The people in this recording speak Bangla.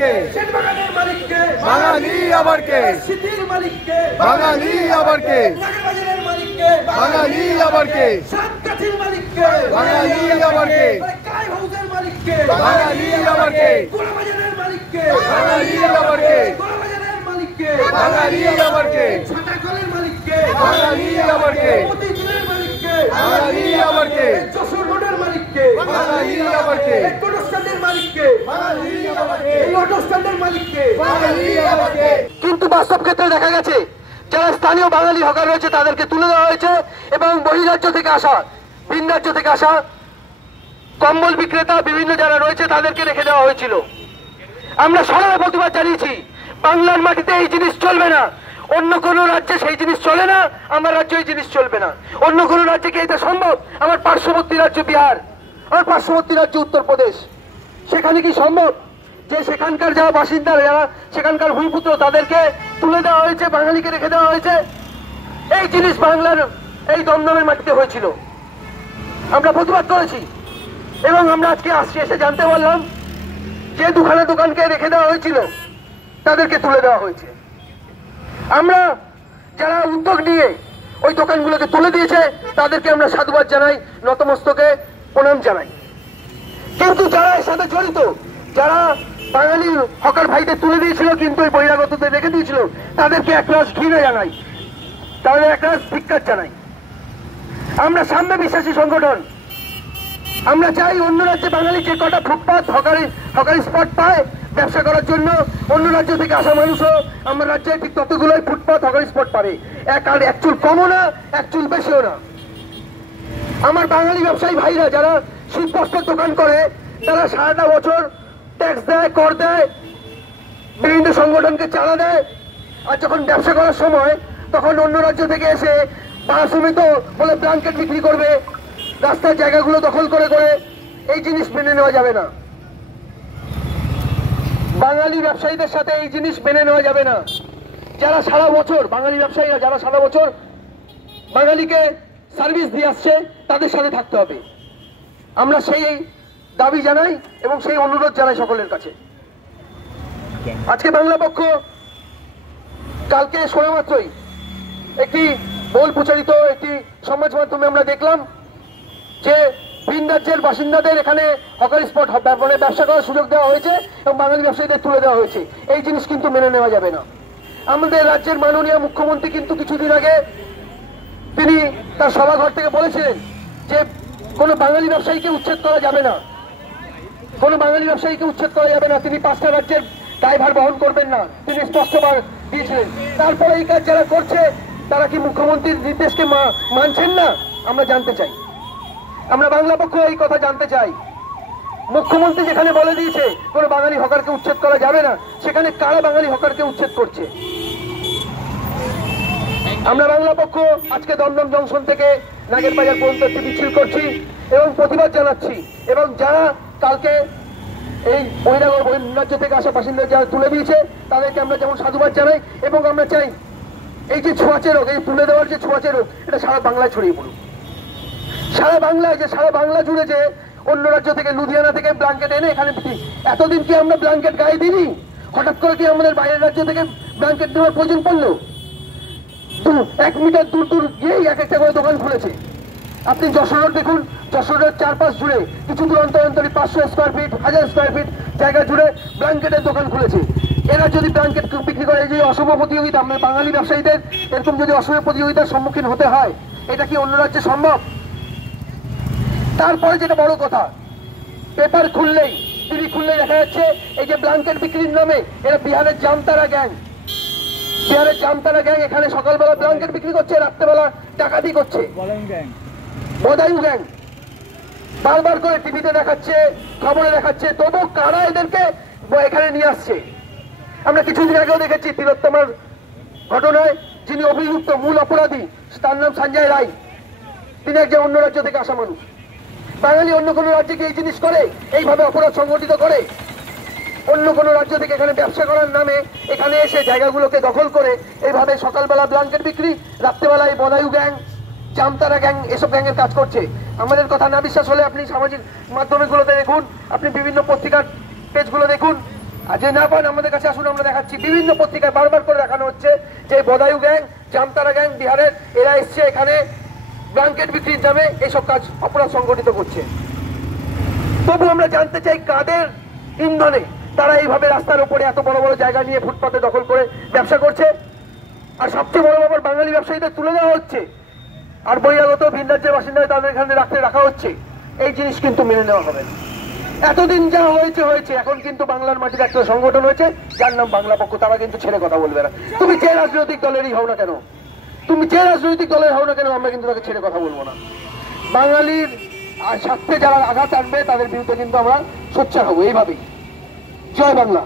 কে? বাঙালি আবার কে? বাঙালি আবার কে? বাঙালি আবার কে? বাঙালি আবার কে? বাঙালি আবার কে? বাঙালি আবার কে? বাঙালি আবার কে? বাঙালি আবার কে? বাঙালি আবার কে? বাঙালি আবার কে? কিন্তু বাস্তব ক্ষেত্রে দেখা গেছে যারা স্থানীয় বাঙালি হকার রয়েছে তাদেরকে তুলে দেওয়া হয়েছে এবং বহিরাজ্য থেকে আসা, ভিন রাজ্য থেকে আসা কম্বল বিক্রেতা বিভিন্ন যারা রয়েছে তাদেরকে রেখে দেওয়া হয়েছিল। আমরা সবাই প্রতিবাদ জানিয়েছি, বাংলার মাটিতে এই জিনিস চলবে না। অন্য কোন রাজ্যে সেই জিনিস চলে না, আমার রাজ্যে এই জিনিস চলবে না। অন্য কোন রাজ্যে কি এটা সম্ভব? আমার পার্শ্ববর্তী রাজ্য বিহার, আমার পার্শ্ববর্তী রাজ্য উত্তরপ্রদেশ, সেখানে কি সম্ভব যে সেখানকার যারা বাসিন্দা, যারা সেখানকার ভূমিপুত্র, তাদেরকে তুলে দেওয়া হয়েছে, বাঙালিকে রেখে দেওয়া হয়েছে? এই জিনিস বাংলার এই দমদমের মাটিতে হয়েছিল। আমরা প্রতিবাদ করেছি এবং আমরা আজকে এসে জানতে পারলাম যে দুখানা দোকানকে রেখে দেওয়া হয়েছিল তাদেরকে তুলে দেওয়া হয়েছে। আমরা যারা উদ্যোগ নিয়ে ওই দোকানগুলোকে তুলে দিয়েছে তাদেরকে আমরা সাধুবাদ জানাই, নতমস্তকে প্রণাম জানাই। কিন্তু যারা এর সাথে জড়িত, যারা বাঙালি হকার ভাইদের তুলে দিয়েছিল কিন্তু ওই বহিরাগতদের রেখে দিয়েছিল, তাদেরকে একরাশ ঘৃণা জানাই, তাদের একরাশ ধিক্কার জানাই। আমরা সাম্য বিশ্বাসী সংগঠন, আমরা চাই অন্য রাজ্যে বাঙালি যে কটা ফুটপাত হকারি স্পট পায় ব্যবসা করার জন্য, অন্য রাজ্য থেকে আসা মানুষও আমার রাজ্যে ঠিক ততগুলোই ফুটপাত হকারি স্পট পারে। এক চুল কমও না, এক চুল বেশিও না। আমার বাঙালি ব্যবসায়ী ভাইরা যারা শীতবস্ত্রের দোকান করে, তারা সারাটা বছর ট্যাক্স দেয়, কর দেয়, বিভিন্ন সংগঠনকে চাঁদা দেয়, আর যখন ব্যবসা করার সময় তখন অন্য রাজ্য থেকে এসে পারাসমিত বলে ব্ল্যাঙ্কেট বিক্রি করবে, রাস্তার জায়গাগুলো দখল করে করে। এই জিনিস মেনে নেওয়া যাবে না। বাঙালি ব্যবসায়ীদের সাথে এই জিনিস মেনে নেওয়া যাবে না। যারা সারা বছর, বাঙালি ব্যবসায়ীরা যারা সারা বছর বাঙালিকে সার্ভিস দিয়ে আসছে, তাদের সাথে থাকতে হবে। আমরা সেই দাবি জানাই এবং সেই অনুরোধ জানাই সকলের কাছে। আজকে বাংলা পক্ষ কালকে শোনা মাত্রই একটি বহুল প্রচারিত একটি সমাজ মাধ্যমে আমরা দেখলাম যে ভিন রাজ্যের বাসিন্দাদের এখানে হকার স্পট মানে ব্যবসা করার সুযোগ দেওয়া হয়েছে এবং বাঙালি ব্যবসায়ীদের তুলে দেওয়া হয়েছে। এই জিনিস কিন্তু মেনে নেওয়া যাবে না। আমাদের রাজ্যের মাননীয় মুখ্যমন্ত্রী কিন্তু কিছুদিন আগে তিনি তার সভাঘর থেকে বলেছিলেন যে কোনো বাঙালি ব্যবসায়ীকে উচ্ছেদ করা যাবে না, কোনো বাঙালি ব্যবসায়ীকে উচ্ছেদ করা যাবে না। তিনি 5টা রাজ্যের দায়ভার বহন করবেন না, তিনি স্পষ্ট দিয়েছিলেন। তারপরে এই কাজ যারা করছে তারা কি মুখ্যমন্ত্রীর নির্দেশকে মানছেন না? আমরা জানতে চাই, আমরা বাংলা পক্ষ এই কথা জানতে চাই। মুখ্যমন্ত্রী যেখানে বলে দিয়েছে কোনো বাঙালি হকারকে উচ্ছেদ করা যাবে না, সেখানে কারা বাঙালি হকারকে উচ্ছেদ করছে? আমরা বাংলা পক্ষ আজকে দমদম জংশন থেকে নাগের বাজার পর্যন্ত একটি মিছিল করছি এবং প্রতিবাদ জানাচ্ছি। এবং যারা কালকে এই রাজ্য থেকে আসা বাসিন্দা যারা তুলে দিয়েছে তাদেরকে আমরা যেমন সাধুবাদ জানাই এবং আমরা চাই এই যে ছোঁয়াচে রোগ, এই তুলে দেওয়ার যে ছোঁয়াচে রোগ, এটা সারা বাংলায় ছড়িয়ে পড়ুক। সারা বাংলায়, যে সারা বাংলা জুড়ে যে অন্য রাজ্য থেকে লুধিয়ানা থেকে ব্ল্যাঙ্কেট এনে এখানে, এতদিন কি আমরা ব্ল্যাঙ্কেট গায়ে দিইনি? হঠাৎ করে কি আমাদের বাইরের রাজ্য থেকে ব্ল্যাঙ্কেট দেওয়ার প্রয়োজন পড়লো? 1 মিটার দূর দূর গিয়েই এক একটা করে দোকান খুলেছে। আপনি যশোর রোড দেখুন, যশোরের চারপাশ জুড়ে কিছু দূর অন্তর অন্তরে 500 স্কোয়ার ফিট, 1000 স্কোয়ার ফিট জায়গা জুড়ে ব্ল্যাঙ্কেটের দোকান খুলেছে। এরা যদি ব্ল্যাঙ্কেট বিক্রি করে, যে অশুভ প্রতিযোগিতা, আমরা বাঙালি ব্যবসায়ীদের এরকম যদি অশুভ প্রতিযোগিতার সম্মুখীন হতে হয়, এটা কি অন্য রাজ্যে সম্ভব? তারপরে যেটা বড় কথা, পেপার খুললেই, টিভি খুললেই দেখা যাচ্ছে এই যে ব্ল্যাঙ্কেট বিক্রির নামে এরা বিহারের জামতারা গ্যাং, বিহারের জামতারা গ্যাং এখানে সকালবেলা ব্ল্যাঙ্কেট বিক্রি করছে, রাত্রেবেলা ডাকাতি করছে, বদায়ু গ্যাং বারবার করে টিভিতে দেখাচ্ছে, খবরে দেখাচ্ছে। তবু কারা এদেরকে এখানে নিয়ে আসছে? আমরা কিছুদিন আগেও দেখেছি তিলোত্তমার ঘটনায় যিনি অভিযুক্ত, মূল অপরাধী, তার নাম সঞ্জয় রায়, তিনি একজন অন্য রাজ্য থেকে আসা মানুষ। বাঙালি অন্য কোনো রাজ্যে কি এই জিনিস করে, এইভাবে অপরাধ সংগঠিত করে? অন্য কোনো রাজ্য থেকে এখানে ব্যবসা করার নামে এখানে এসে জায়গাগুলোকে দখল করে এইভাবে সকালবেলা ব্ল্যাঙ্কেট বিক্রি, রাত্রেবেলায় বদায়ু গ্যাং, জামতারা গ্যাং, এসব গ্যাংয়ের কাজ করছে। আমাদের কথা না বিশ্বাস হলে আপনি সামাজিক মাধ্যমগুলোতে দেখুন, আপনি বিভিন্ন পত্রিকার পেজগুলো দেখুন, আর যে না পান আমাদের কাছে আসুন, আমরা দেখাচ্ছি। বিভিন্ন পত্রিকায় বারবার করে দেখানো হচ্ছে যে বদায়ু গ্যাং, জামতারা গ্যাং বিহারের, এরা এসছে এখানে ব্ল্যাঙ্কেট বিক্রির নামে এইসব কাজ অপরাধ সংগঠিত করছে। তবু আমরা জানতে চাই কাদের ইন্ধনে তারা এইভাবে রাস্তার উপরে এত বড় বড় জায়গা নিয়ে ফুটপাতে দখল করে ব্যবসা করছে। আর সবচেয়ে বড় ব্যাপার, বাঙালি ব্যবসায়ীদের তুলে দেওয়া হচ্ছে আর বহিরাগত ভিন রাজ্যের বাসিন্দা তাদের এখানে রাখা হচ্ছে। এই জিনিস কিন্তু মেনে নেওয়া হবে না। এতদিন যা হয়েছে হয়েছে, এখন কিন্তু বাংলার মাটিতে একটা সংগঠন হয়েছে যার নাম বাংলা পক্ষ, তারা কিন্তু ছেড়ে কথা বলবে না। তুমি যে রাজনৈতিক দলেরই হও না কেন, তুমি যে রাজনৈতিক দলের হও না কেন, আমরা কিন্তু তাকে ছেড়ে কথা বলবো না। বাঙালির স্বার্থে যারা আঘাত আনবে তাদের বিরুদ্ধে কিন্তু আমরা সোচ্চার হবো এইভাবেই। জয় বাংলা।